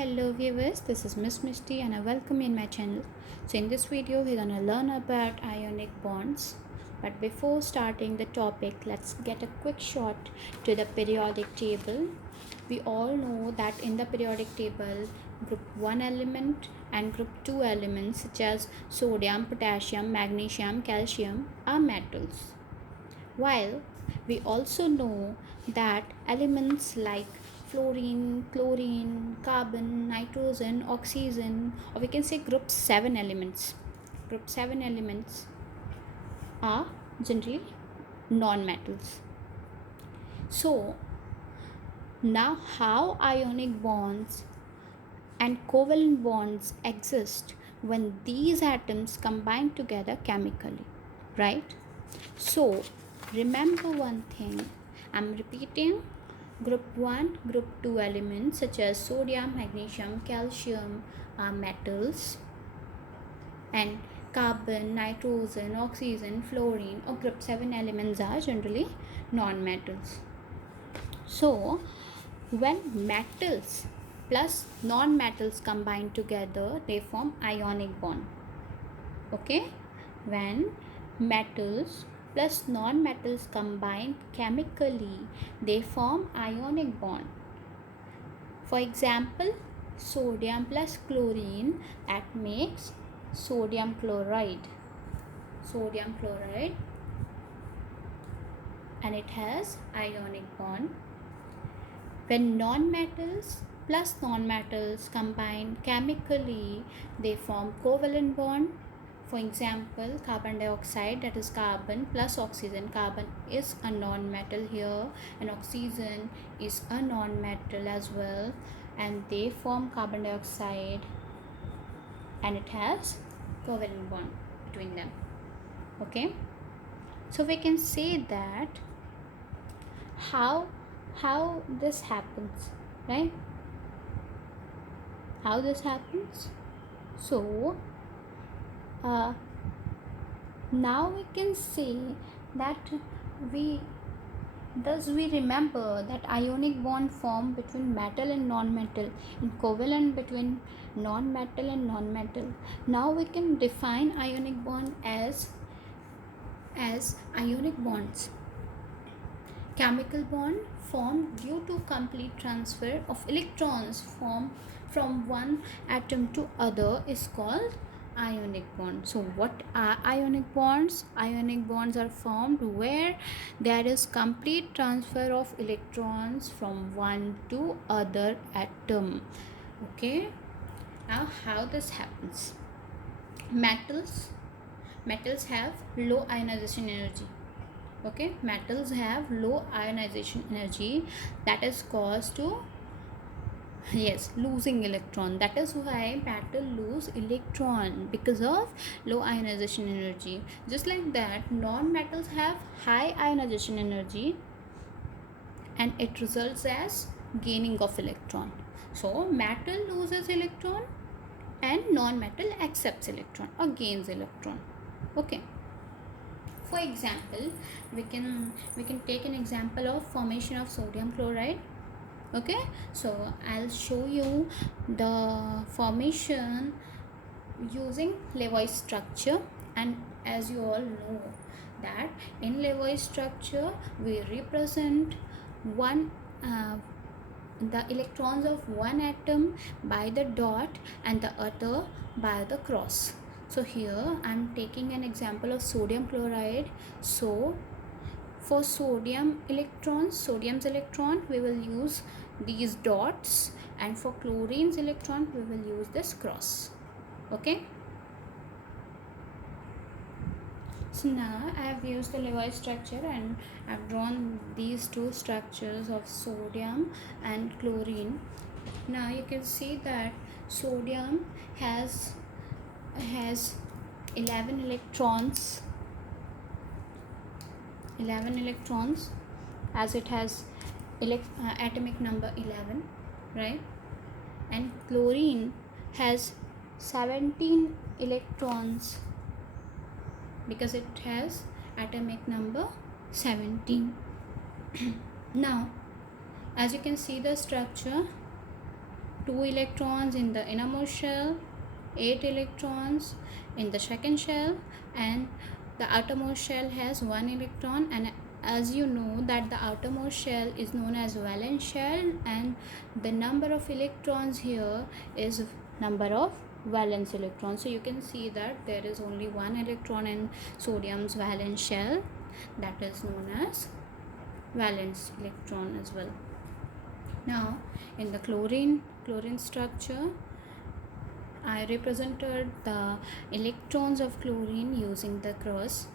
Hello viewers, this is Miss Misty and I welcome you in my channel. So in this video we're gonna learn about ionic bonds. But before starting the topic, let's get a quick shot to the periodic table. We all know that in the periodic table, group 1 element and group 2 elements such as sodium, potassium, magnesium, calcium are metals. While we also know that elements like fluorine, chlorine, carbon, nitrogen, oxygen, or we can say group 7 elements. Group 7 elements are generally non-metals. So now how ionic bonds and covalent bonds exist when these atoms combine together chemically, right? So remember one thing, I'm repeating, group 1, group 2 elements such as sodium, magnesium, calcium are metals, and carbon, nitrogen, oxygen, fluorine or group 7 elements are generally non-metals. So when metals plus non-metals combine together, they form ionic bond. Okay, when metals plus non-metals combine chemically, they form ionic bond. For example, sodium plus chlorine, that makes sodium chloride. Sodium chloride, and it has ionic bond. When non-metals plus non-metals combine chemically, they form covalent bond. For example, carbon dioxide, that is carbon plus oxygen. Carbon is a non-metal here and oxygen is a non-metal as well, and they form carbon dioxide and it has covalent bond between them. Okay, so we can say that how this happens, right? How this happens? So now we can say that we remember that ionic bond form between metal and non-metal and covalent between non-metal and non-metal. Now we can define ionic bond as ionic bonds. Chemical bond formed due to complete transfer of electrons from one atom to other is called ionic bond. So what are ionic bonds? Ionic bonds are formed where there is complete transfer of electrons from one to other atom. Okay, now how this happens? Metals have low ionization energy. Okay, metals have low ionization energy, that is caused to losing electron. That is why metal lose electron because of low ionization energy. Just like that, non-metals have high ionization energy and it results as gaining of electron. So metal loses electron and non-metal accepts electron or gains electron. Okay, for example, we can take an example of formation of sodium chloride. Okay, so I'll show you the formation using Lavoie structure. And as you all know that in Lavoie structure we represent one the electrons of one atom by the dot and the other by the cross. So here I'm taking an example of sodium chloride. So for sodium's electron we will use these dots, and for chlorine's electron we will use this cross. Okay, so now I have used the Lavoie structure and I've drawn these two structures of sodium and chlorine. Now you can see that sodium has 11 electrons as it has atomic number 11, right? And chlorine has 17 electrons because it has atomic number 17. Now as you can see the structure, 2 electrons in the innermost shell, 8 electrons in the second shell, and the outermost shell has 1 electron. And as you know that the outermost shell is known as valence shell, and the number of electrons here is number of valence electrons. So you can see that there is only 1 electron in sodium's valence shell, that is known as valence electron as well. Now in the chlorine structure, I represented the electrons of chlorine using the cross.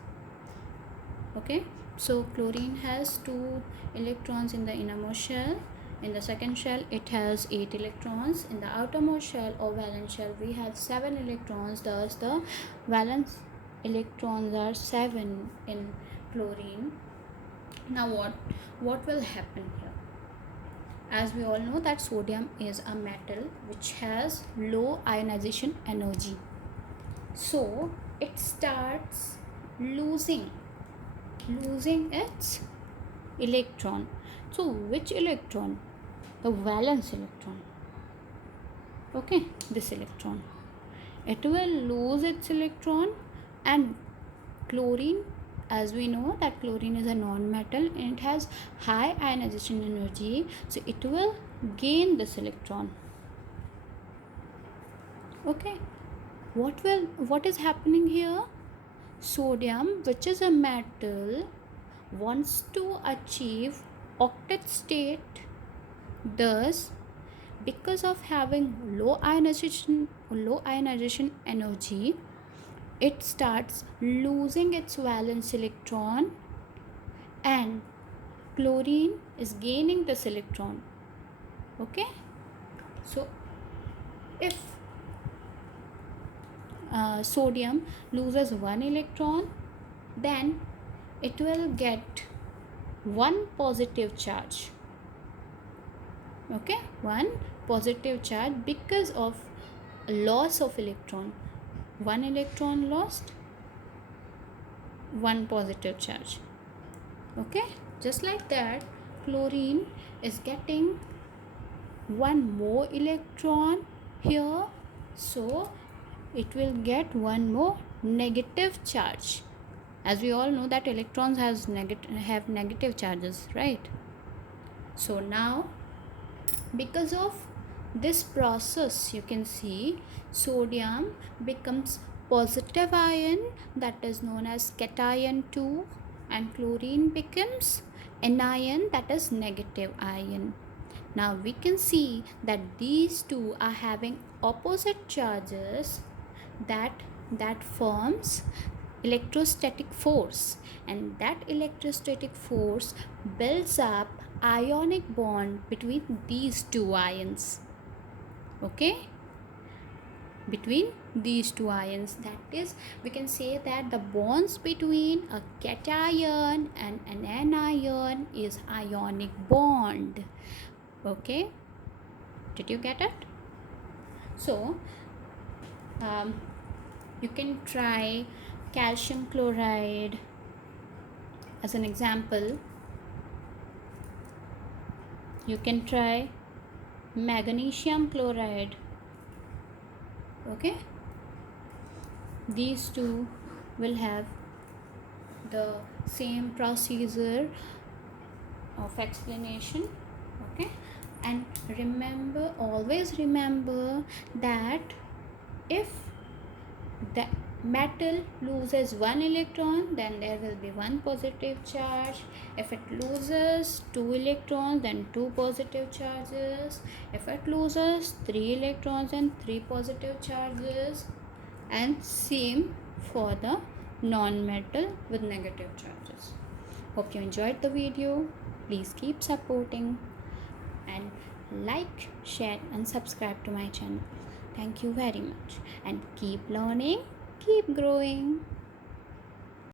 Okay, so chlorine has 2 electrons in the innermost shell. In the second shell it has 8 electrons. In the outermost shell or valence shell we have 7 electrons. Thus the valence electrons are 7 in chlorine. Now what will happen here? As we all know that sodium is a metal which has low ionization energy, so it starts losing its electron. So which electron? The valence electron. Okay, this electron, it will lose its electron. And chlorine, as we know that chlorine is a non-metal and it has high ionization energy, so it will gain this electron. Okay, what is happening here? Sodium, which is a metal, wants to achieve octet state. Thus, because of having low ionization energy, it starts losing its valence electron, and chlorine is gaining this electron. Okay, so if sodium loses 1 electron, then it will get 1 positive charge. Okay, 1 positive charge because of loss of electron. 1 electron lost, 1 positive charge. Okay, just like that, chlorine is getting 1 more electron here, so it will get 1 more negative charge. As we all know that electrons have negative charges, right? So now because of this process, you can see sodium becomes positive ion, that is known as cation 2, and chlorine becomes anion, that is negative ion. Now we can see that these two are having opposite charges, that forms electrostatic force, and that electrostatic force builds up ionic bond between these two ions. Okay, between these two ions, that is, we can say that the bonds between a cation and an anion is ionic bond. Okay, did you get it? So you can try calcium chloride as an example. You can try magnesium chloride. Okay, these two will have the same procedure of explanation. Okay, and remember, always remember that if the metal loses 1 electron, then there will be 1 positive charge. If it loses 2 electrons, then 2 positive charges. If it loses 3 electrons, then 3 positive charges, and same for the non-metal with negative charges. Hope you enjoyed the video. Please keep supporting and like, share and subscribe to my channel. Thank you very much, and keep learning, keep growing.